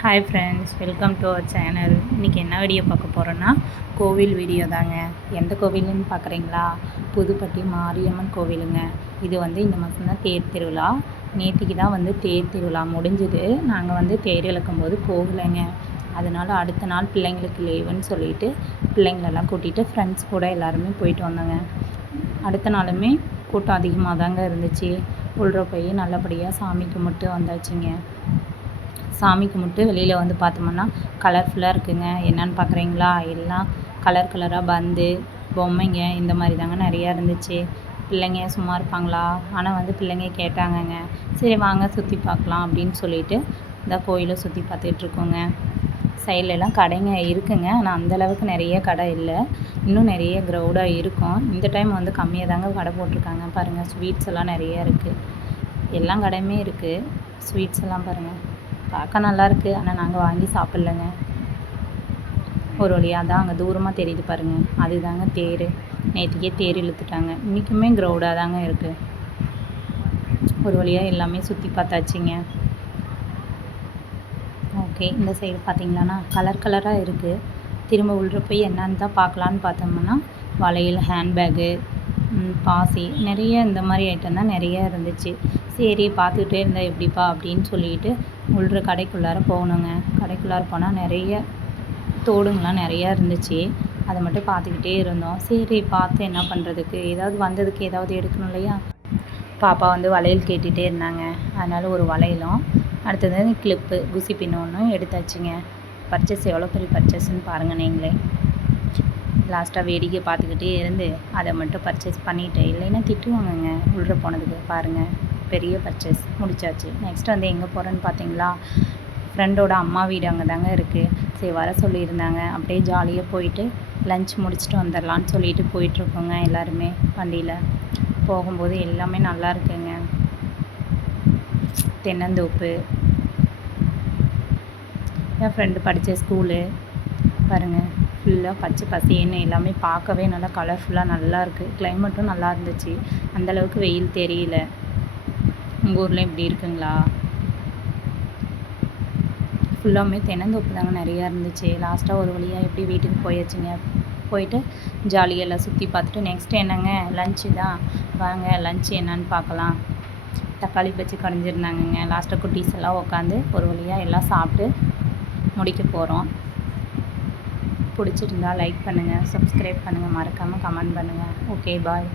Hi friends, welcome to our channel. இன்றைக்கி என்ன video பார்க்க போகிறோன்னா கோவில் வீடியோ தாங்க. எந்த கோவில்னு பார்க்குறீங்களா? புதுப்பட்டி மாரியம்மன் கோவிலுங்க. இது இந்த மாதம் தான் தேர் திருவிழா. நேற்றுக்கு தான் தேர் திருவிழா முடிஞ்சுது. நாங்கள் தேர் இழுக்கும்போது போகலைங்க. அதனால் அடுத்த நாள் பிள்ளைங்களுக்கு லீவுன்னு சொல்லிட்டு பிள்ளைங்களெல்லாம் கூட்டிகிட்டு ஃப்ரெண்ட்ஸ் கூட எல்லாருமே போயிட்டு வந்தோங்க. அடுத்த நாளுமே கூட்டம் அதிகமாக தாங்க இருந்துச்சு. உள்ள போய் நல்லபடியாக சாமி கும்பிட்டு வந்தாச்சுங்க. சாமி கும்பிட்டு வெளியில் பார்த்தோம்னா கலர்ஃபுல்லாக இருக்குங்க. என்னென்னு பார்க்குறீங்களா? எல்லாம் கலர் கலராக பந்து, பொம்மைங்க இந்த மாதிரி தாங்க நிறையா இருந்துச்சு. பிள்ளைங்க சும்மா இருப்பாங்களா? ஆனால் பிள்ளைங்க கேட்டாங்கங்க. சரி வாங்க சுற்றி பார்க்கலாம் அப்படின்னு சொல்லிட்டு இந்த கோயிலை சுற்றி பார்த்துட்ருக்கோங்க. சைட்லலாம் கடைங்க இருக்குங்க. ஆனால் அந்தளவுக்கு நிறைய கடை இல்லை. இன்னும் நிறைய க்ரௌடாக இருக்கும். இந்த டைம் கம்மியாக தாங்க கடை போட்டிருக்காங்க. பாருங்கள், ஸ்வீட்ஸ் எல்லாம் நிறையா இருக்குது. எல்லா கடையுமே இருக்குது. ஸ்வீட்ஸ் எல்லாம் பாருங்கள், பார்க்க நல்லாயிருக்கு. ஆனால் நாங்கள் வாங்கி சாப்பிட்லங்க. ஒரு வழியாக தான் அங்கே தூரமாக தெரியுது பாருங்கள், அதுதாங்க தேர். நேற்றுக்கே தேர் இழுத்துட்டாங்க. இன்றைக்குமே க்ரௌடாக தாங்க இருக்குது. ஒரு வழியாக எல்லாமே சுற்றி பார்த்தாச்சுங்க. ஓகே, இந்த சைடு பார்த்திங்களாண்ணா கலர் கலராக இருக்குது. திரும்ப உள்ள போய் என்னன்னு தான் பார்க்கலான்னு பார்த்தோம்னா வளையல், ஹேண்ட்பேகு, பாசி, நிறைய இந்த மாதிரி ஐட்டம் தான் நிறையா இருந்துச்சு. சரி பார்த்துக்கிட்டே இருந்தால் எப்படிப்பா அப்படின்னு சொல்லிட்டு உள்ள கடைக்குள்ளார போகணுங்க. கடைக்குள்ளார போனால் நிறைய தோடுங்கள்லாம் நிறையா இருந்துச்சு. அதை மட்டும் பார்த்துக்கிட்டே இருந்தோம். சரி பார்த்து என்ன பண்ணுறதுக்கு, ஏதாவது வந்ததுக்கு ஏதாவது எடுக்கணும் இல்லையா? பாப்பா வளையல் கேட்டுகிட்டே இருந்தாங்க. அதனால் ஒரு வளையலும், அடுத்தது கிளிப்பு, குசி பின்னு ஒன்றும் எடுத்தாச்சுங்க. பர்ச்சேஸ் எவ்வளோ பெரிய பர்ச்சேஸ்ன்னு பாருங்கள் நீங்களே. லாஸ்ட்டாக வேடிக்கை பார்த்துக்கிட்டே இருந்து அதை மட்டும் பர்ச்சேஸ் பண்ணிவிட்டு, இல்லைன்னா திட்டுவாங்கங்க உள்ள போனதுக்கு. பாருங்கள், பெரிய பர்ச்சேஸ் முடிச்சாச்சு. நெக்ஸ்ட் எங்கே போகிறேன்னு பார்த்தீங்களா? ஃப்ரெண்டோட அம்மா வீடு அங்கே தாங்க இருக்குது. சரி வர சொல்லியிருந்தாங்க. அப்படியே ஜாலியாக போயிட்டு லஞ்ச் முடிச்சுட்டு வந்துடலான்னு சொல்லிட்டு போயிட்டுருக்கோங்க. எல்லாருமே வண்டியில் போகும்போது எல்லாமே நல்லா இருக்குங்க. தென்னந்தோப்பு, என் ஃப்ரெண்டு படித்த ஸ்கூலு பாருங்கள், ஃபுல்லாக பச்சை பசேன்னு எல்லாமே பார்க்கவே நல்லா கலர்ஃபுல்லாக நல்லா இருக்குது. கிளைமேட்டும் நல்லா இருந்துச்சு. அந்தளவுக்கு வெயில் தெரியல. உங்கள் ஊரில் இப்படி இருக்குங்களா? ஃபுல்லாமே தென்னந்தோப்பு தாங்க நிறையா இருந்துச்சு. லாஸ்ட்டாக ஒரு வழியாக எப்படி வீட்டுக்கு போயாச்சுங்க. போயிட்டு ஜாலியாக எல்லாம் சுற்றி பார்த்துட்டு நெக்ஸ்ட்டு என்னங்க, லஞ்சு தான். வாங்க லஞ்சு என்னன்னு பார்க்கலாம். தக்காளி பச்சி கடைஞ்சிருந்தாங்கங்க. லாஸ்ட்டாக குட்டீஸ் எல்லாம் உட்காந்து ஒரு வழியாக எல்லாம் சாப்பிட்டு முடிக்க போகிறோம். பிடிச்சிருந்தா லைக் பண்ணுங்கள், சப்ஸ்கிரைப் பண்ணுங்கள், மறக்காமல் கமெண்ட் பண்ணுங்கள். ஓகே, பாய்.